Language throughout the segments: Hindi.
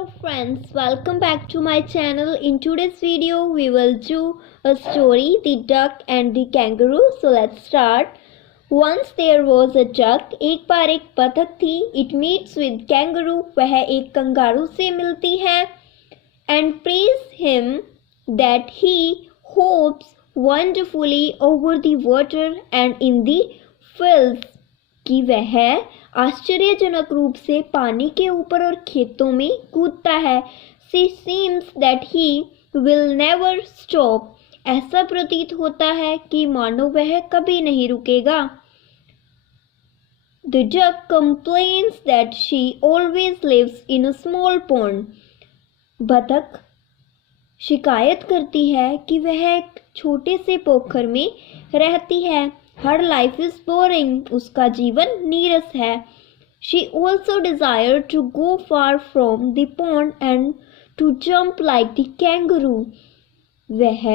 Hello friends, welcome back to my channel. In today's video we will do a story, The Duck and the Kangaroo. So let's start. Once there was a duck. एक बार एक बतख थी. It meets with kangaroo. वह एक कंगारू से मिलती है. And praise him that he hops wonderfully over the water and in the fields. कि वह आश्चर्यजनक रूप से पानी के ऊपर और खेतों में कूदता है. She seems that he will never stop. ऐसा प्रतीत होता है कि मानो वह कभी नहीं रुकेगा. The duck complains that she always lives in a small pond. बतख शिकायत करती है कि वह एक छोटे से पोखर में रहती है. Her life is boring. उसका जीवन नीरस है. She also desired to go far from the pond and to jump like the kangaroo. वह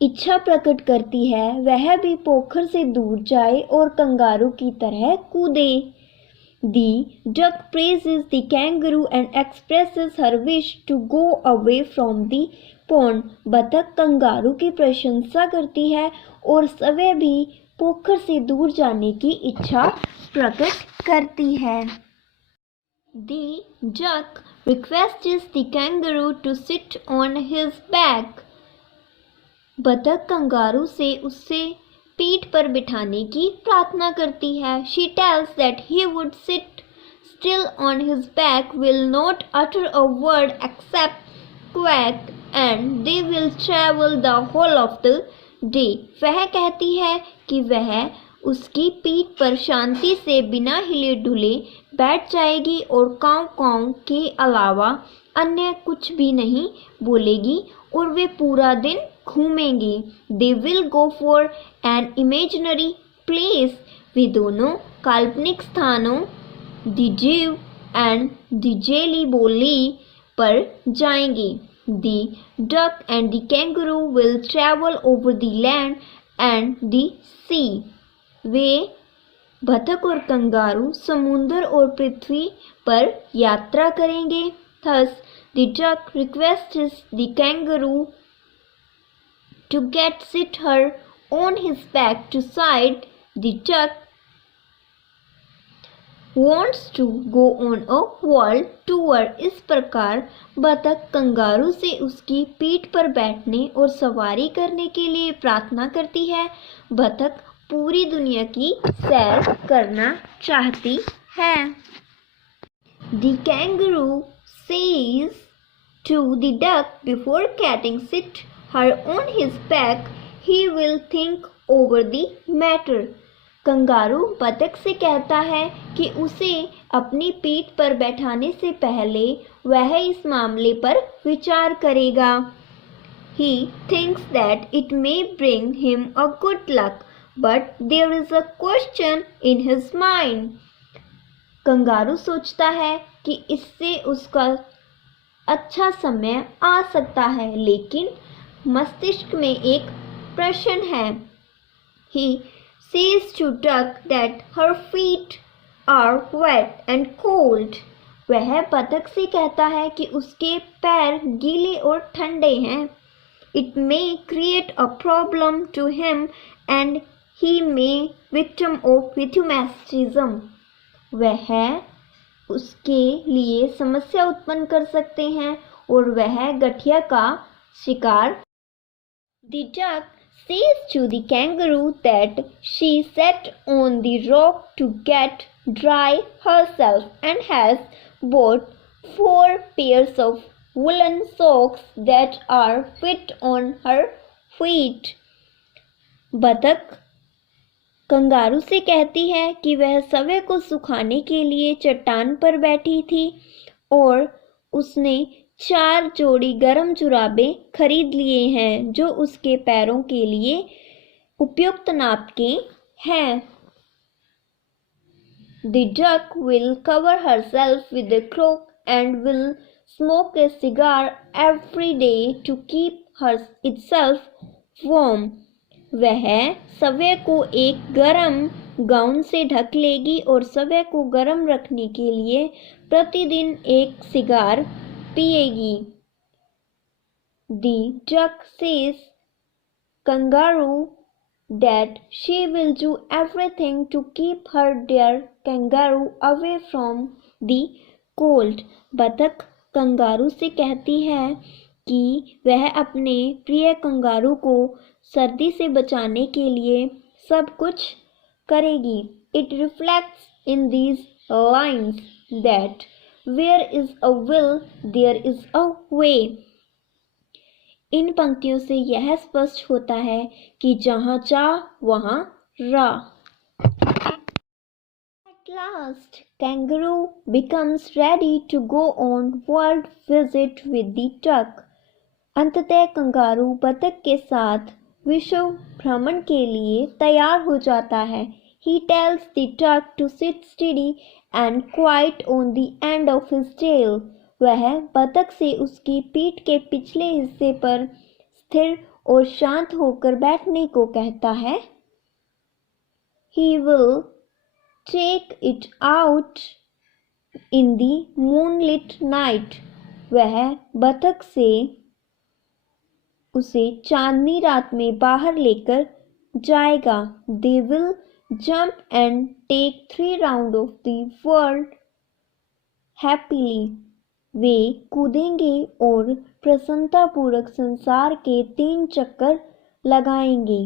इच्छा प्रकट करती है वह भी पोखर से दूर जाए और कंगारू की तरह कूदे. The duck praises the kangaroo and expresses her wish to go away from the pond. बतख कंगारू की प्रशंसा करती है और स्वयं भी पोखर से दूर जाने की इच्छा प्रकट करती है. The duck requests the kangaroo to sit on his back. बतख कंगारू से उससे पीठ पर बिठाने की प्रार्थना करती है. She tells that he would sit still on his back, will not utter a word except quack, and they will travel the whole of the day. वह कहती है कि वह उसकी पीठ पर शांति से बिना हिले ढुले बैठ जाएगी और काँव काँव के अलावा अन्य कुछ भी नहीं बोलेगी और वे पूरा दिन घूमेंगी. They will go for an imaginary place. वे दोनों काल्पनिक स्थानों The Jew and the Jelly बोली पर जाएंगी. The duck and the kangaroo will travel over the land and the sea. वे बतख और कंगारू समुद्र और पृथ्वी पर यात्रा करेंगे. Thus, the duck requests the kangaroo to sit her on his back to side. The duck wants to go on a world tour. इस प्रकार बतख कंगारू से उसकी पीठ पर बैठने और सवारी करने के लिए प्रार्थना करती है. बतख पूरी दुनिया की सैर करना चाहती है. The kangaroo says to the duck before getting sit her on his back, he will think over the matter. Kangaroo बतख से कहता है कि उसे अपनी पीठ पर बैठाने से पहले वह इस मामले पर विचार करेगा. He thinks that it may bring him a good luck, but there is a question in his mind. Kangaroo सोचता है कि इससे उसका अच्छा समय आ सकता है, लेकिन मस्तिष्क में एक प्रश्न है. He says to duck that her feet are wet and cold. वह बतख से कहता है कि उसके पैर गीले और ठंडे हैं. It may create a problem to him and he may victim of rheumatism. वह उसके लिए समस्या उत्पन्न कर सकते हैं और वह गठिया का शिकार. The duck says to the kangaroo that she sat on the rock to get dry herself and has bought 4 pairs of woolen socks that are fit on her feet. बतख कंगारू से कहती है कि वह स्वयं को सुखाने के लिए चट्टान पर बैठी थी और उसने 4 जोड़ी गर्म जुराबे खरीद लिए हैं जो उसके पैरों के लिए उपयुक्त नाप के हैं. The duck will cover herself with a cloak and will smoke a cigar every day to keep itself warm. वह स्वयं को एक गरम गाउन से ढक लेगी और सुबह को गर्म रखने के लिए प्रतिदिन एक cigar पिएगी। The duck says kangaroo that she will do everything to keep her dear kangaroo away from the cold. बतख कंगारू से कहती है कि वह अपने प्रिय कंगारू को सर्दी से बचाने के लिए सब कुछ करेगी। It reflects in these lines that where is a will there is a way. इन पंक्तियों से यह स्पष्ट होता है कि जहाँ चाह वहाँ राह। At last, kangaroo becomes ready to go on world visit with the duck. अंततः कंगारू बतख के साथ विश्व भ्रमण के लिए तैयार हो जाता है। He tells the duck to sit steady and quiet on the end of his tail. वह बतख से उसकी पीठ के पिछले हिस्से पर स्थिर और शांत होकर बैठने को कहता है। He will take it out in the moonlit night. वह बतख से उसे चांदनी रात में बाहर लेकर जाएगा। They will jump and take 3 rounds of the world happily. वे कूदेंगे और प्रसन्नतापूर्वक संसार के 3 चक्कर लगाएंगे।